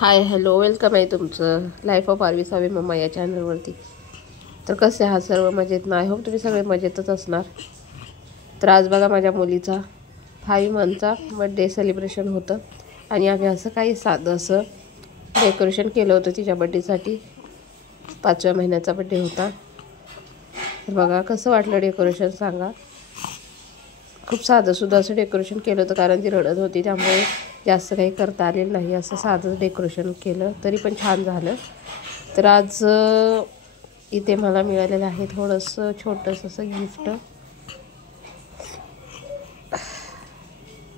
Hi hello welcome आहे तुमचं life of Aarvi Savi mamma या चॅनलवरती. तर कसे आहात सर्व? मजेत ना? आय होप तुम्ही सगळे मजेतच असणार. तर आज बघा माझ्या मुलीचा 5 मंथचा बड्डे सेलिब्रेशन होतं आणि आम्ही असं काही साधं असं डेकोरेशन केलं होतं तिच्या बड्डेसाठी. 5व्या महिन्याचा बड्डे होता. तर बघा कसं वाटलं डेकोरेशन सांगा. खूप साधंसुद्धा असं डेकोरेशन केलं होतं कारण ती रडत होती, त्यामुळे जास्त काही करता आलेलं नाही. असं साधं डेकोरेशन केलं तरी पण छान झालं. तर आज इथे मला मिळालेलं आहे थोडंसं छोटंसं असं गिफ्ट.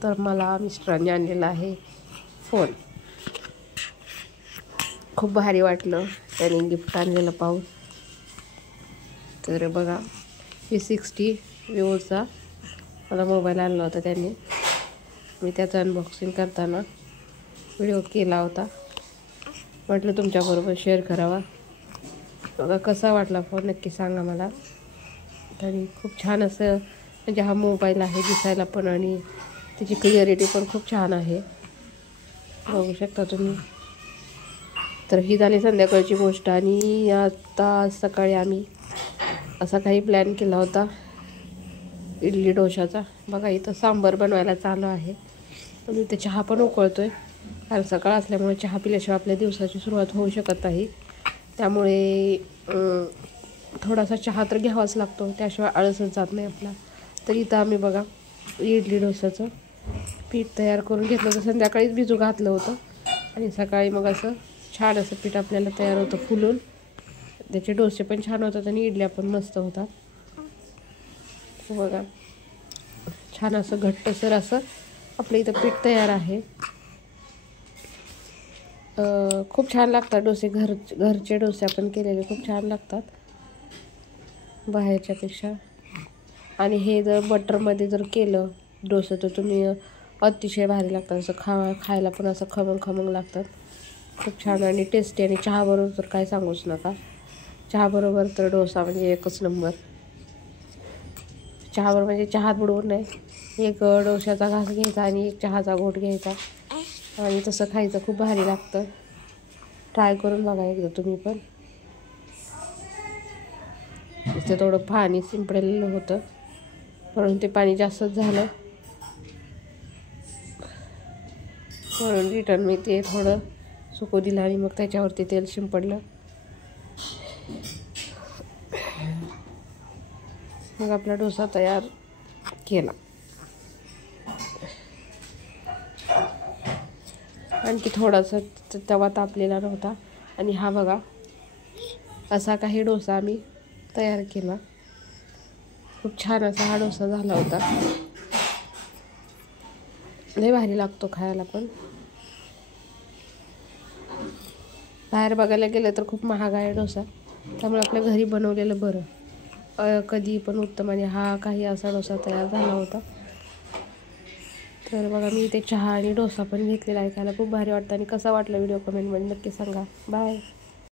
तर मला मिस्टरांनी आणलेलं आहे फोन. खूप भारी वाटलं त्याने गिफ्ट आणलेलं पाहून. तर बघा V60 विवोचा मला मोबाईल आणला होता त्यांनी. मी त्याचं अनबॉक्सिंग करताना व्हिडिओ केला होता, म्हटलं तुमच्याबरोबर शेअर करावा. बघा कसा वाटला फोन नक्की सांगा मला. तरी खूप छान असं म्हणजे हा मोबाईल आहे दिसायला पण, आणि त्याची क्लिअरिटी पण खूप छान आहे, बघू शकता तुम्ही. तर ही झाली संध्याकाळची गोष्ट. आणि आता सकाळी आम्ही असा काही प्लॅन केला होता इडली डोशाचा. बघा इथं सांबार बनवायला चालू आहे आणि इथे चहा पण उकळतोय, कारण सकाळ असल्यामुळे चहा पिल्याशिवाय आपल्या दिवसाची सुरुवात होऊ शकत नाही. त्यामुळे थोडासा चहा तर घ्यावाच लागतो, त्याशिवाय आळसच जात नाही आपला. तर इथं आम्ही बघा इडली डोशाचं पीठ तयार करून घेतलं होतं. संध्याकाळीच भिजू घातलं होतं आणि सकाळी मग असं छान असं पीठ आपल्याला तयार होतं फुलून. त्याचे डोसे पण छान होतात आणि इडल्या पण मस्त होतात. बघा छान असं घट्टसर असं आपलं इथं पीठ तयार आहे. खूप छान लागतात डोसे. घरचे डोसे आपण केलेले खूप छान लागतात बाहेरच्यापेक्षा. आणि हे जर बटरमध्ये जर केलं डोसं तर तुम्ही अतिशय भारी लागतात. असं खायला पण असं खमंग खमंग लागतात, खूप छान आणि टेस्टी. आणि चहाबरोबर तर काय सांगूच नका. चहाबरोबर तर डोसा म्हणजे एकच नंबर. चहाबरोबर म्हणजे चहात बुडवून नाही, एक डोशाचा घास घ्यायचा आणि एक चहाचा घोट घ्यायचा आणि तसं खायचं. खूप भारी लागतं. ट्राय करून बघा एकदा तुम्ही पण. इथे थोडं पाणी शिंपडलेलं होतं म्हणून ते पाणी जास्तच झालं, म्हणून रिटर्न मी ते थोडं सुकू दिलं आणि मग त्याच्यावरती तेल शिंपडलं. मग आपला डोसा तयार केला. आणखी थोडासा तवा तापलेला नव्हता. आणि हा बघा असा काही डोसा आम्ही तयार केला. खूप छान असा हा डोसा झाला होता. लय भारी लागतो खायला पण. बाहेर बघायला गेलं तर खूप महाग आहे डोसा, त्यामुळे आपल्या घरी बनवलेलं बरं. कधी पण उत्तम. आणि हा काही असा डोसा तयार झाला होता. तर बघा मी इथे चहा आणि डोसा पण घेतलेला आहे. खायला खूप भारी वाटतं. आणि कसा वाटला व्हिडिओ कमेंटमध्ये नक्की सांगा. बाय.